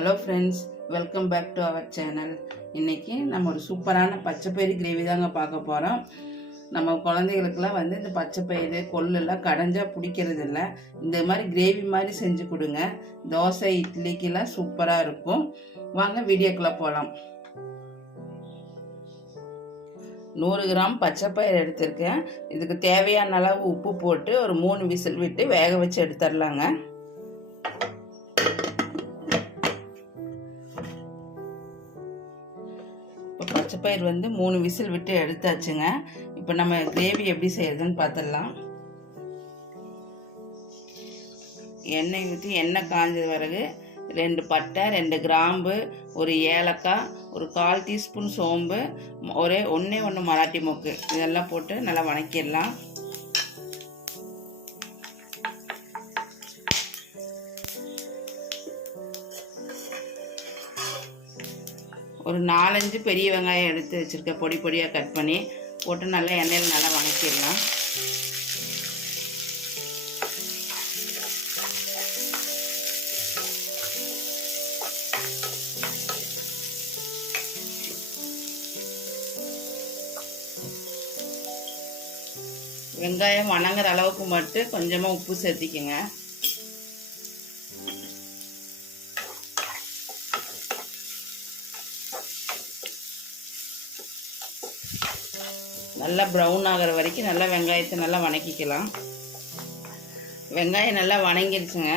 Hello friends, welcome back to our channel. இன்றைக்கி நம்ம ஒரு சூப்பரான பச்சைப்பயிறு கிரேவி தாங்க பார்க்க போகிறோம். நம்ம குழந்தைகளுக்கெல்லாம் இந்த பச்சைப்பயிறு கொள்ளெல்லாம் கடைஞ்சா பிடிக்கிறது இல்லை. இந்த மாதிரி கிரேவி மாதிரி செஞ்சு கொடுங்க. தோசை இட்லிக்கெல்லாம் சூப்பராக இருக்கும். வாங்க வீடியோக்குள்ளே போகலாம். 100 கிராம் பச்சைப்பயிறு எடுத்திருக்கேன். இதுக்கு தேவையான அளவு உப்பு போட்டு ஒரு 3 விசில் விட்டு வேக வச்சு எடுத்துடலாங்க. பச்சைப்பயிர் 3 விசில் விட்டு எடுத்தாச்சுங்க. இப்போ நம்ம கிரேவி எப்படி செய்யறதுன்னு பார்த்துடலாம். எண்ணெய் ஊற்றி எண்ணெய் காஞ்ச பிறகு 2 பட்டை, 2 கிராம்பு, ஒரு ஏலக்காய், ஒரு 1/4 டீஸ்பூன் சோம்பு, ஒன்றே மராட்டி மொக்கு இதெல்லாம் போட்டு நல்லா வணக்கிடலாம். ஒரு 4-5 பெரிய வெங்காயம் எடுத்து வச்சுருக்க பொடி பொடியாக கட் பண்ணி போட்டு நல்லா எண்ணெயில் நல்லா வணக்கிடலாம். வெங்காயம் வணங்குற அளவுக்கு மட்டும் கொஞ்சமாக உப்பு சேர்த்திக்கங்க. நல்லா ப்ரௌன் ஆகிற வரைக்கும் நல்லா வெங்காயத்தை நல்லா வணக்கிக்கலாம். வெங்காயம் நல்லா வணங்கிடுச்சுங்க.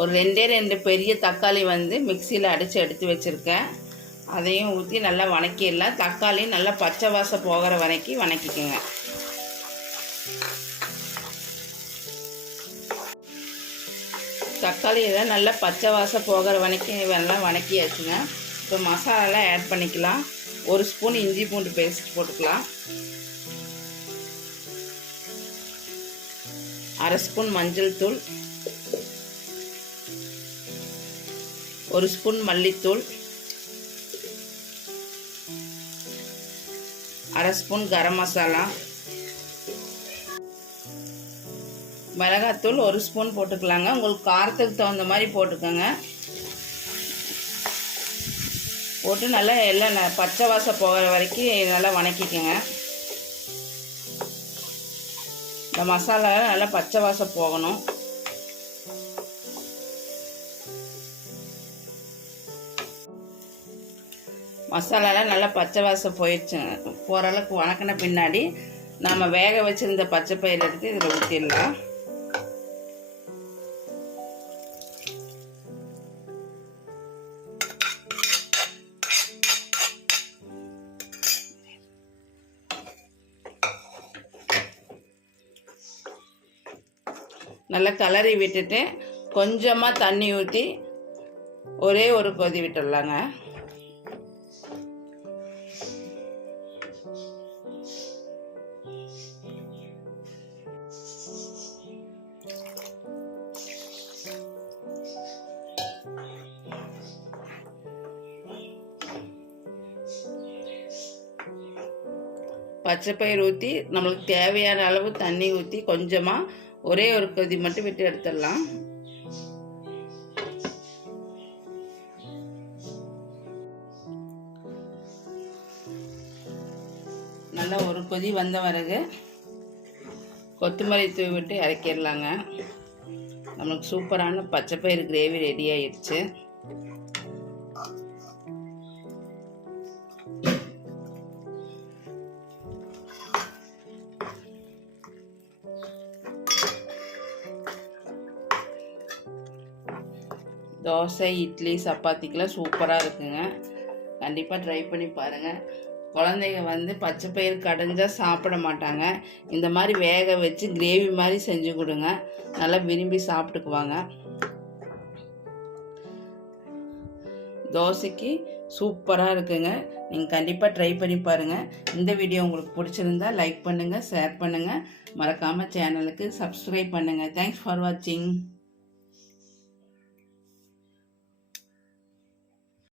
ஒரு 2 பெரிய தக்காளி மிக்சியில் அடித்து எடுத்து வச்சுருக்கேன். அதையும் ஊற்றி நல்லா வணக்கிடலாம். தக்காளி நல்லா பச்சை வாசம் போகிற வரைக்கும் வணக்கிக்கோங்க. தக்காளி எல்லாம் நல்லா பச்சை வாசம் போகிற வரைக்கும் நல்லா வணக்கியாச்சுங்க. இப்போ மசாலாலாம் ஆட் பண்ணிக்கலாம். 1 ஸ்பூன் இஞ்சி பூண்டு பேஸ்ட் போட்டுக்கலாம். 1/2 ஸ்பூன் மஞ்சள் தூள், 1 ஸ்பூன் மல்லித்தூள், 1/2 ஸ்பூன் கரம் மசாலா, மிளகாத்தூள் 1 ஸ்பூன் போட்டுக்கலாங்க. உங்களுக்கு காரத்துக்கு தகுந்த மாதிரி போட்டுக்கோங்க. போட்டு நல்லா எல்லாம் பச்சை வாசம் போகிற வரைக்கும் நல்லா வணக்கிக்கோங்க. இந்த மசாலா நல்லா பச்சை வாசம் போகணும். மசாலாலாம் நல்லா பச்சை வாசம் போயிடுச்சுங்க. போகிற அளவுக்கு வணக்கின பின்னாடி நம்ம வேக வச்சுருந்த பச்சை பயிர் எடுத்து இதில் ஊற்றிடலாம். நல்லா கலரி விட்டுட்டு கொஞ்சமாக தண்ணி ஊற்றி ஒரே ஒரு கொதி விட்டுடலாங்க. பச்சைப்பயிர் ஊற்றி நம்மளுக்கு தேவையான அளவு தண்ணி ஊற்றி கொஞ்சமாக ஒரே ஒரு கொதி மட்டும் விட்டு எடுத்துடலாம். நல்லா ஒரு கொதி வந்த பிறகு கொத்தமல்லி தூவி விட்டு இறக்கிடலாங்க. நம்மளுக்கு சூப்பரான பச்சைப்பயிறு கிரேவி ரெடி ஆயிடுச்சு. தோசை, இட்லி, சப்பாத்திக்கெலாம் சூப்பராக இருக்குங்க. கண்டிப்பாக ட்ரை பண்ணி பாருங்கள். குழந்தைங்க பச்சைப்பயிறு கடைஞ்சால் சாப்பிட மாட்டாங்க. இந்த மாதிரி வேக வச்சு கிரேவி மாதிரி செஞ்சு கொடுங்க. நல்லா விரும்பி சாப்பிட்டுக்குவாங்க. தோசைக்கு சூப்பராக இருக்குங்க. நீங்கள் கண்டிப்பாக ட்ரை பண்ணி பாருங்கள். இந்த வீடியோ உங்களுக்கு பிடிச்சிருந்தா லைக் பண்ணுங்கள், ஷேர் பண்ணுங்கள். மறக்காமல் சேனலுக்கு சப்ஸ்கிரைப் பண்ணுங்கள். தேங்க்ஸ் ஃபார் வாட்சிங்.